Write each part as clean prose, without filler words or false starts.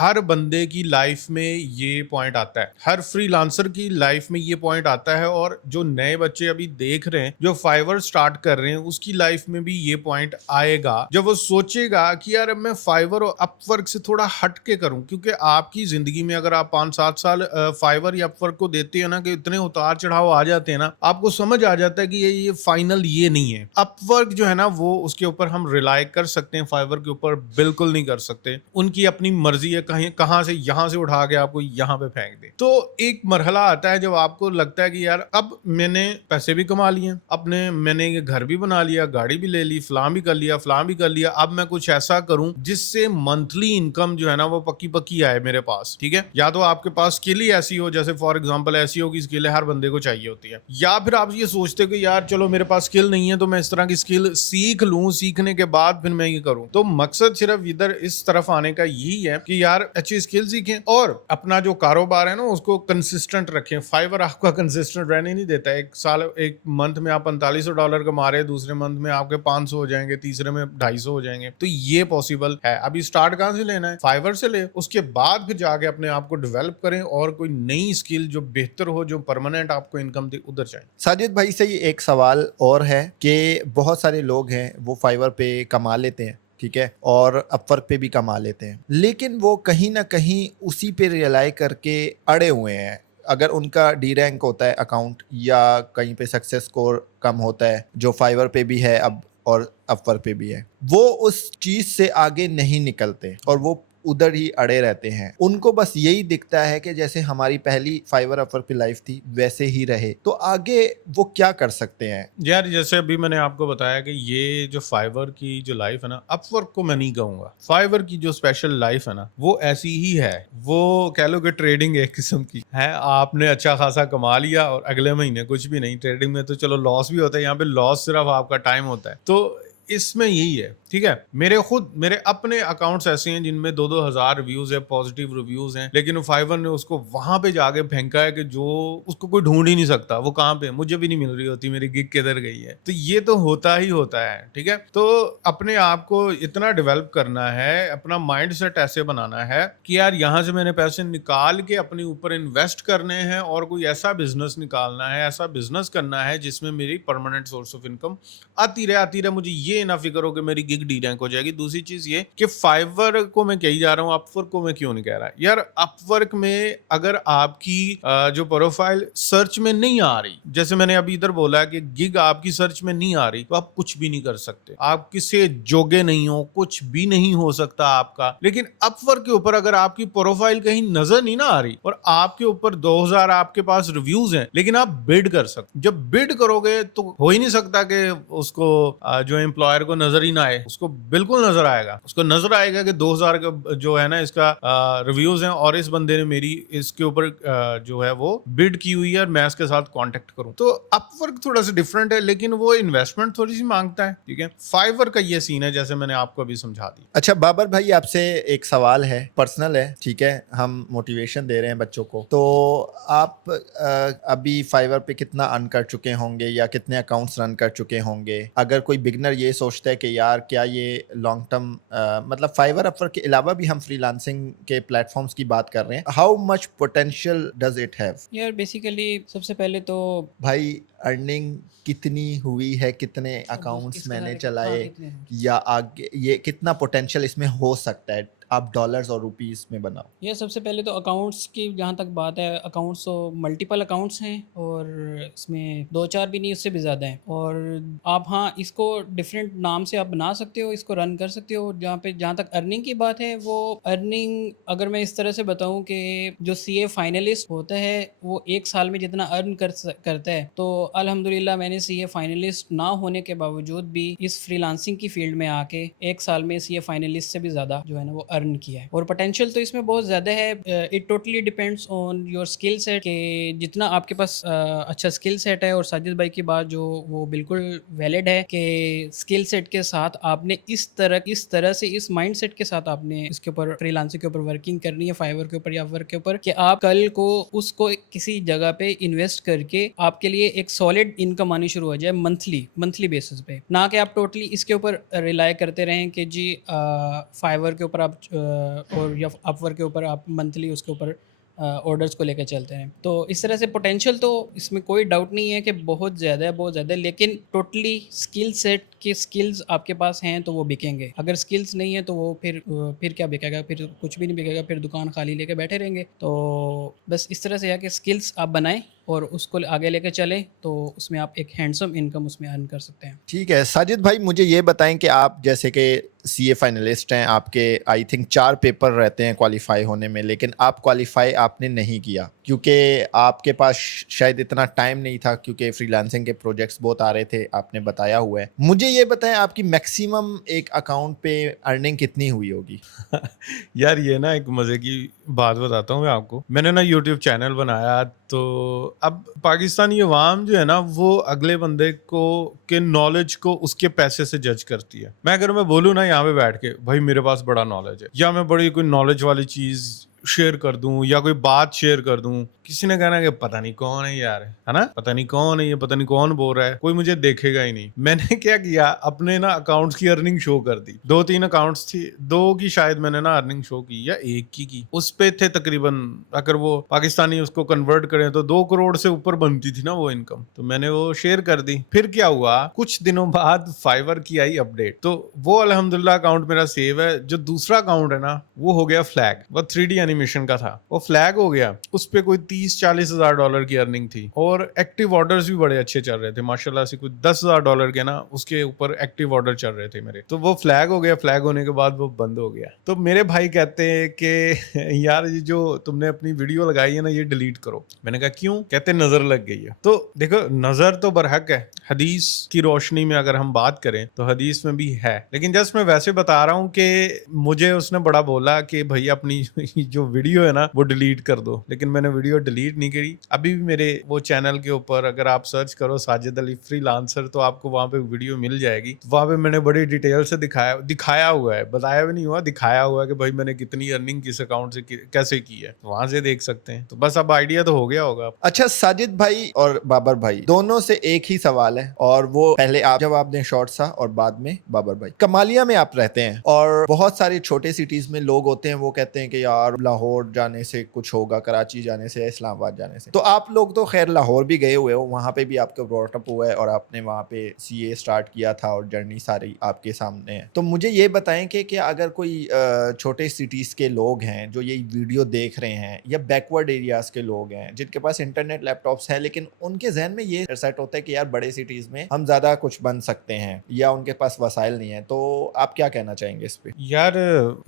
ہر بندے کی لائف میں یہ پوائنٹ آتا ہے, ہر فری لانسر کی لائف میں یہ پوائنٹ آتا ہے, اور جو نئے بچے ابھی دیکھ رہے ہیں جو فائیور سٹارٹ کر رہے ہیں اس کی لائف میں بھی یہ پوائنٹ آئے گا جب وہ سوچے گا کہ یار اب میں فائیور اور اپ ورک سے تھوڑا ہٹ کے کروں, کیونکہ آپ کی زندگی میں اگر آپ 5-7 سال فائیور یا اپ ورک کو دیتے ہیں نا کہ اتنے اتار چڑھاؤ آ جاتے ہیں نا, آپ کو سمجھ آ جاتا ہے کہ یہ فائنل یہ نہیں ہے. اپ ورک جو ہے نا وہ اس کے اوپر ہم ریلائی کر سکتے ہیں, فائیور کے اوپر بالکل نہیں کر سکتے. ان کی اپنی مرضی ہے, کہاں سے یہاں سے اٹھا کے آپ کو یہاں پہ پھینک دے. تو ایک مرحلہ آتا ہے جب آپ کو لگتا ہے کہ یار اب میں نے پیسے بھی کما لیے, میں نے یہ گھر بھی بنا لیا, گاڑی بھی لے لی, فلاں بھی کر لیا, اب میں کچھ ایسا کروں جس سے منتھلی انکم جو ہے نا وہ پکی آئے میرے پاس. ٹھیک ہے, یا تو آپ کے پاس اسکل ہی ایسی ہو, جیسے فار ایگزامپل ایسی ہو کہ اسکل ہر بندے کو چاہیے ہوتی ہے, یا پھر آپ یہ سوچتے کہ یار چلو میرے پاس اسکل نہیں ہے تو میں اس طرح کی اسکل سیکھ لوں, سیکھنے کے بعد پھر میں یہ کروں. تو مقصد صرف ادھر اس طرف آنے کا یہی ہے کہ یار اچھی اسکل سیکھیں اور اپنا جو کاروبار ہے نا اس کو کنسسٹنٹ رکھیں. فائیور آپ کا کنسسٹنٹ رہنے نہیں دیتا. ایک منتھ میں آپ $4500 کما رہے, دوسرے منتھ میں آپ کے 500 ہو جائیں گے, تیسرے میں 250 ہو جائیں گے. تو یہ پاسبل ہے. ابھی سٹارٹ کہاں سے لینا ہے؟ فائیور سے لے, اس کے بعد پھر جا کے اپنے آپ کو ڈیولپ کریں اور کوئی نئی اسکل جو بہتر ہو, جو پرماننٹ آپ کو انکم دے, ادھر جائیں. ساجد بھائی سے یہ ایک سوال اور ہے کہ بہت سارے لوگ ہیں وہ فائیور پہ کما لیتے ہیں, ٹھیک ہے, اور اپ ورک پہ بھی کما لیتے ہیں, لیکن وہ کہیں نہ کہیں اسی پہ ریلائی کر کے اڑے ہوئے ہیں. اگر ان کا ڈی رینک ہوتا ہے اکاؤنٹ, یا کہیں پہ سکسیس اسکور کم ہوتا ہے جو فائیور پہ بھی ہے اب اور اپ ورک پہ بھی ہے, وہ اس چیز سے آگے نہیں نکلتے اور وہ ادھر ہی اڑے رہتے ہیں. ان کو بس یہی دکھتا ہے کہ جیسے ہماری پہلی فائیور اپ ورک پہ لائف تھی ویسے ہی رہے. تو آگے وہ کیا کر سکتے ہیں؟ یار جیسے ابھی میں نے آپ کو بتایا کہ یہ جو فائیور کی جو لائف ہے نا, اپ ورک کو میں نہیں کہوں گا. فائیور کی جو اسپیشل لائف ہے نا وہ ایسی ہی ہے. وہ کہہ لو کہ ٹریڈنگ ایک قسم کی ہے. آپ نے اچھا خاصا کما لیا اور اگلے مہینے کچھ بھی نہیں. ٹریڈنگ میں تو چلو لاس بھی ہوتا ہے, یہاں پہ لاس صرف آپ کا ٹائم ہوتا ہے. تو اس میں یہی ہے. ٹھیک ہے, میرے اپنے اکاؤنٹس ایسے ہیں جن میں 2,000 ریویوز ہے, پازیٹیو ریویوز ہیں, لیکن فائیور نے اس کو وہاں پہ جا کے پھینکا ہے کہ جو اس کو کوئی ڈھونڈ ہی نہیں سکتا. وہ کہاں پہ, مجھے بھی نہیں مل رہی ہوتی, میری گگ کدھر گئی ہے. تو یہ تو ہوتا ہی ہوتا ہے. ٹھیک ہے, تو اپنے آپ کو اتنا ڈیولپ کرنا ہے, اپنا مائنڈ سیٹ ایسے بنانا ہے کہ یار یہاں سے میں نے پیسے نکال کے اپنے اوپر انویسٹ کرنے ہیں اور کوئی ایسا بزنس نکالنا ہے, ایسا بزنس کرنا ہے جس میں میری پرماننٹ سورس آف انکم آتی رہے. مجھے یہ نہ فکر ہو کہ میری گگ ڈی رینک ہو جائے گی. دوسری چیز یہ کہ فائیور کو میں کہی جا رہا ہوں, اپ ورک کو میں کیوں نہیں کہہ رہا. یار اپ ورک میں اگر آپ کی جو پروفائل سرچ میں نہیں آ رہی, جیسے میں نے ابھی ادھر بولا کہ گگ آپ کی سرچ میں نہیں آ رہی, تو آپ کچھ بھی نہیں کر سکتے. آپ کسی جوگے نہیں ہو, کچھ بھی نہیں ہو سکتا آپ کا. لیکن اپ ورک کے اوپر اگر آپ کی پروفائل کہیں نظر نہیں نہ آ رہی اور آپ کے اوپر 2,000 آپ کے پاس ریویوز ہیں, لیکن آپ بڈ کر سکتے. جب بڈ کرو گے تو ہو ہی نہیں سکتا کہ اس کو جو امپلائر کو نظر ہی نہ آئے. اس کو بالکل نظر آئے گا. اس کو نظر آئے گا کہ 2,000 کا جو ہے نا اس کا ریویوز ہیں اور اس بندے نے میری اس کے اوپر جو ہے وہ بڈ کی ہوئی ہے اور میں اس کے ساتھ کانٹیکٹ کروں. تو اپ ورک تھوڑا سا ڈفرنٹ ہے, لیکن وہ انویسٹمنٹ تھوڑی سی مانگتا ہے. ٹھیک ہے, فائیور کا یہ سین ہے جیسے میں نے آپ کو ابھی سمجھا دی. اچھا بابر بھائی, آپ سے ایک سوال ہے, پرسنل ہے, ٹھیک ہے, ہم موٹیویشن دے رہے ہیں بچوں کو. تو آپ ابھی فائیور پہ کتنا ارن کر چکے ہوں گے یا کتنے اکاؤنٹس رن کر چکے ہوں گے؟ اگر کوئی بگنر یہ سوچتا ہے کہ یار کیا یہ لانگ ٹرم, مطلب فائیور اپ ورک کے علاوہ بھی ہم فری لانسنگ کے پلیٹ فارمس کی بات کر رہے ہیں, how much potential does it have? یار بیسیکلی سب سے پہلے تو بھائی ارننگ کتنی ہوئی ہے, کتنے اکاؤنٹس میں نے چلائے, یا آگے یہ کتنا پوٹینشیل اس میں ہو سکتا ہے, آپ ڈالرز اور روپیز میں بناؤ. یہ سب سے پہلے تو اکاؤنٹس کی جہاں تک بات ہے, اکاؤنٹس تو ملٹیپل اکاؤنٹس ہیں اور اس میں 2-4 بھی نہیں, اس سے بھی زیادہ ہیں. اور آپ ہاں اس کو ڈفرینٹ نام سے آپ بنا سکتے ہو, اس کو رن کر سکتے ہو. جہاں تک ارننگ کی بات ہے, وہ ارننگ اگر میں اس طرح سے بتاؤں کہ جو CA فائنلسٹ ہوتا ہے وہ ایک سال میں جتنا ارن کرتا ہے, تو الحمدللہ میں نے CA فائنلسٹ نہ ہونے کے باوجود بھی اس فری لانسنگ کی فیلڈ میں آ کے ایک سال میں CA فائنلسٹ سے بھی زیادہ جو ہے نا وہ ارن کیا ہے. اور پوٹینشیل تو اس میں بہت زیادہ ہے. It totally depends on your skill set, کہ جتنا آپ کے پاس اچھا اسکل سیٹ ہے. اور ساجد بھائی کی بات جو وہ بالکل ویلڈ ہے کہ اسکل سیٹ کے ساتھ آپ نے اس طرح سے اس مائنڈ سیٹ کے ساتھ آپ نے اس کے اوپر فری لانسنگ کے اوپر ورکنگ کرنی ہے, فائیور کے اوپر یا ورک کے اوپر, کہ آپ کل کو اس کو کسی جگہ پہ انویسٹ کر کے آپ کے لیے ایک سالڈ انکم آنی شروع ہو جائے منتھلی بیسس پہ. نہ کہ آپ ٹوٹلی اس کے اوپر ریلائی کرتے رہیں کہ جی فائیور کے اوپر آپ اور یا اپ ورک کے اوپر آپ منتھلی اس کے اوپر آرڈرس کو لے کے چلتے ہیں. تو اس طرح سے پوٹینشیل تو اس میں کوئی ڈاؤٹ نہیں ہے کہ بہت زیادہ ہے، بہت زیادہ ہے، لیکن ٹوٹلی اسکل سیٹ کے اسکلز آپ کے پاس ہیں تو وہ بکیں گے. اگر اسکلز نہیں ہیں تو وہ پھر کیا بکے گا؟ پھر کچھ بھی نہیں بکے گا، پھر دکان خالی لے کے بیٹھے رہیں گے. تو بس اس طرح سے ہے کہ اسکلز آپ بنائیں اور اس کو آگے لے کے چلیں، تو اس میں آپ ایک ہینڈسم انکم اس میں ارن کر سکتے ہیں. ٹھیک ہے ساجد بھائی، مجھے یہ بتائیں کہ آپ جیسے کہ سی اے فائنلسٹ ہیں، آپ کے آئی تھنک 4 پیپر رہتے ہیں کوالیفائی ہونے میں، لیکن آپ کوالیفائی آپ نے نہیں کیا کیونکہ آپ کے پاس شاید اتنا ٹائم نہیں تھا، کیونکہ فری لانسنگ کے پروجیکٹس بہت آ رہے تھے، آپ نے بتایا ہوا ہے. مجھے یہ بتائیں آپ کی میکسیمم ایک اکاؤنٹ پہ ارننگ کتنی ہوئی ہوگی؟ یار یہ نا ایک مزے کی بات بتاتا ہوں میں آپ کو. میں نے نا یوٹیوب چینل بنایا، تو اب پاکستانی عوام جو ہے نا وہ اگلے بندے کو کے نالج کو اس کے پیسے سے جج کرتی ہے. اگر میں بولوں نا یہاں پہ بیٹھ کے بھائی میرے پاس بڑا نالج ہے، یا میں بڑی کوئی نالج والی چیز شیئر کر دوں یا کوئی بات شیئر کر دوں، کسی نے کہنا کہ پتہ نہیں کون ہے یار، ہے نا، پتہ نہیں کون ہے یہ، پتہ نہیں کون بول رہا ہے، کوئی مجھے دیکھے گا ہی نہیں. میں نے کیا کیا، اپنے نا اکاؤنٹس کی ارننگ شو کر دی. 2-3 اکاؤنٹس تھی، 2 کی شاید میں نے نا ارننگ شو کی یا 1 کی. اس پہ تھے تقریباً، اگر وہ پاکستانی اس کو کنورٹ کریں تو 2 کروڑ سے اوپر بنتی تھی نا وہ انکم. تو میں نے وہ شیئر کر دی. پھر کیا ہوا، کچھ دنوں بعد فائیور کی آئی اپڈیٹ، تو وہ الحمدللہ اکاؤنٹ میرا سیو ہے. جو دوسرا اکاؤنٹ ہے نا وہ ہو گیا فلیگ، وہ 3D اینیمیشن کا تھا، وہ فلیگ ہو گیا. اس پہ کوئی 30-40 ہزار ڈالر کی ارننگ تھی، اور ایکٹیو آرڈرز بھی بڑے اچھے چل رہے تھے ماشاءاللہ سے. کوئی 10,000 ڈالر کے نا اس کے اوپر ایکٹیو آرڈر چل رہے تھے میرے. تو وہ فلیگ ہو گیا. فلیگ ہونے کے بعد وہ بند ہو گیا. تو میرے بھائی کہتے ہیں کہ یار یہ جو تم نے اپنی ویڈیو لگائی ہے نا یہ ڈیلیٹ کرو. میں نے کہا کیوں؟ کہتے نظر لگ گئی ہے. تو دیکھو نظر تو برحق ہے، حدیث کی روشنی میں اگر ہم بات کریں تو حدیث میں بھی ہے، لیکن جسٹ میں ویسے بتا رہا ہوں کہ مجھے اس نے بڑا بولا کہ بھائی اپنی جو ویڈیو ہے نا وہ ڈیلیٹ کر دو. لیکن میں نے ویڈیو ڈیلیٹ نہیں کری. ابھی بھی میرے وہ چینل کے اوپر اگر آپ سرچ کرو ساجد علی فری لانسر تو آپ کو وہاں پہ ویڈیو مل جائے گی. وہاں پہ میں نے بڑی ڈیٹیل سے دکھایا ہوا ہے، بتایا بھی نہیں ہوا، دکھایا ہوا ہے کہ بھائی میں نے کتنی ارننگ کس اکاؤنٹ سے کیسے کی ہے. وہاں سے دیکھ سکتے ہیں. تو بس اب آئیڈیا تو ہو گیا ہوگا. اچھا ساجد بھائی اور بابر بھائی دونوں سے ایک ہی سوال ہے، اور وہ پہلے آپ جواب دیں شارٹ سا، اور بعد میں بابر بھائی. کمالیہ میں آپ رہتے ہیں اور بہت سارے چھوٹے سٹیز میں لوگ ہوتے ہیں، وہ کہتے ہیں کہ یار لاہور جانے سے کچھ ہوگا، کراچی جانے سے، اسلام آباد جانے سے. تو آپ لوگ تو خیر لاہور بھی گئے ہوئے ہو، وہاں پہ بھی آپ کا براٹ اپ ہوا ہے اور آپ نے وہاں پہ سی اے اسٹارٹ کیا تھا اور جرنی ساری آپ کے سامنے ہے. تو مجھے یہ بتائیں کہ کیا اگر کوئی چھوٹے سٹیز کے لوگ ہیں جو یہ ویڈیو دیکھ رہے ہیں، یا بیکورڈ ایریاز کے لوگ ہیں جن کے پاس انٹرنیٹ لیپ ٹاپس ہیں، لیکن ان کے ذہن میں یہ سیٹ ہوتا ہے کہ یار بڑے سٹیز میں ہم زیادہ کچھ بن سکتے ہیں، یا ان کے پاس وسائل نہیں ہیں، تو آپ کیا کہنا چاہیں گے اس پہ؟ یار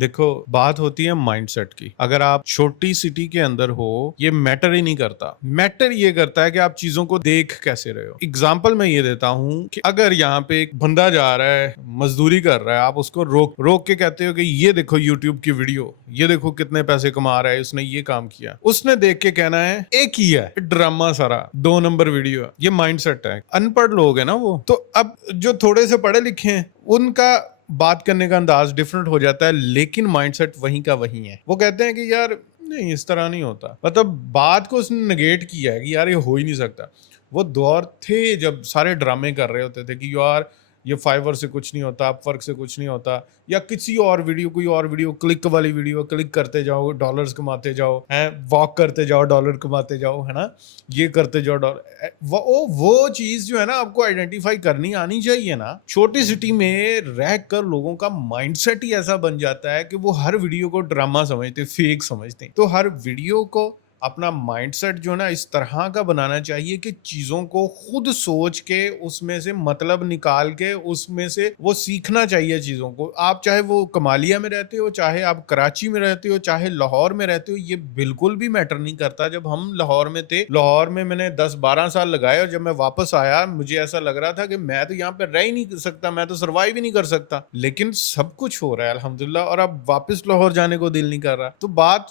دیکھو بات ہوتی ہے مائنڈ سیٹ کی. اگر آپ چھوٹی سٹی کے اندر ہو یہ میٹر ہی نہیں کرتا. میٹر یہ کرتا ہے کہ آپ چیزوں کو دیکھ کیسے رہے ہو. اگزامپل میں یہ دیتا ہوں کہ اگر یہاں پہ ایک بندہ جا رہا ہے مزدوری کر رہا ہے، آپ اس کو روک کے کہتے ہو کہ یہ دیکھو یوٹیوب کی ویڈیو، یہ دیکھو کتنے پیسے کما رہا ہے، اس نے یہ کام کیا. اس نے دیکھ کے کہنا ہے ایک ہی ہے ڈرامہ سارا 2 نمبر ویڈیو. یہ مائنڈ سیٹ ہے. ان پڑھ لوگ ہیں نا وہ. تو اب جو تھوڑے سے پڑھے لکھے ہیں ان کا بات کرنے کا انداز ڈفرنٹ ہو جاتا ہے، لیکن مائنڈ سیٹ وہیں کا وہیں ہے. وہ کہتے ہیں کہ یار نہیں اس طرح نہیں ہوتا. مطلب بات کو اس نے نگیٹ کیا ہے کہ یار یہ ہو ہی نہیں سکتا. وہ دور تھے جب سارے ڈرامے کر رہے ہوتے تھے کہ یار یہ فائیور سے کچھ نہیں ہوتا، اپ ورک سے کچھ نہیں ہوتا، یا کسی اور ویڈیو، کوئی اور ویڈیو کلک والی ویڈیو، کلک کرتے جاؤ ڈالرز کماتے جاؤ، ہیں واک کرتے جاؤ ڈالر کماتے جاؤ، ہے نا، یہ کرتے جاؤ ڈالر. وہ چیز جو ہے نا آپ کو آئیڈینٹیفائی کرنی آنی چاہیے نا. چھوٹی سٹی میں رہ کر لوگوں کا مائنڈ سیٹ ہی ایسا بن جاتا ہے کہ وہ ہر ویڈیو کو ڈرامہ سمجھتے، فیک سمجھتے. تو ہر ویڈیو کو اپنا مائنڈ سیٹ جو ہے نا اس طرح کا بنانا چاہیے کہ چیزوں کو خود سوچ کے اس میں سے مطلب نکال کے اس میں سے وہ سیکھنا چاہیے چیزوں کو. آپ چاہے وہ کمالیہ میں رہتے ہو، چاہے آپ کراچی میں رہتے ہو، چاہے لاہور میں رہتے ہو، یہ بالکل بھی میٹر نہیں کرتا. جب ہم لاہور میں تھے، لاہور میں میں نے 10-12 سال لگائے، اور جب میں واپس آیا مجھے ایسا لگ رہا تھا کہ میں تو یہاں پہ رہ ہی نہیں کر سکتا، میں تو سروائیو ہی نہیں کر سکتا. لیکن سب کچھ ہو رہا ہے الحمدللہ، اور اب واپس لاہور جانے کو دل نہیں کر رہا. تو بات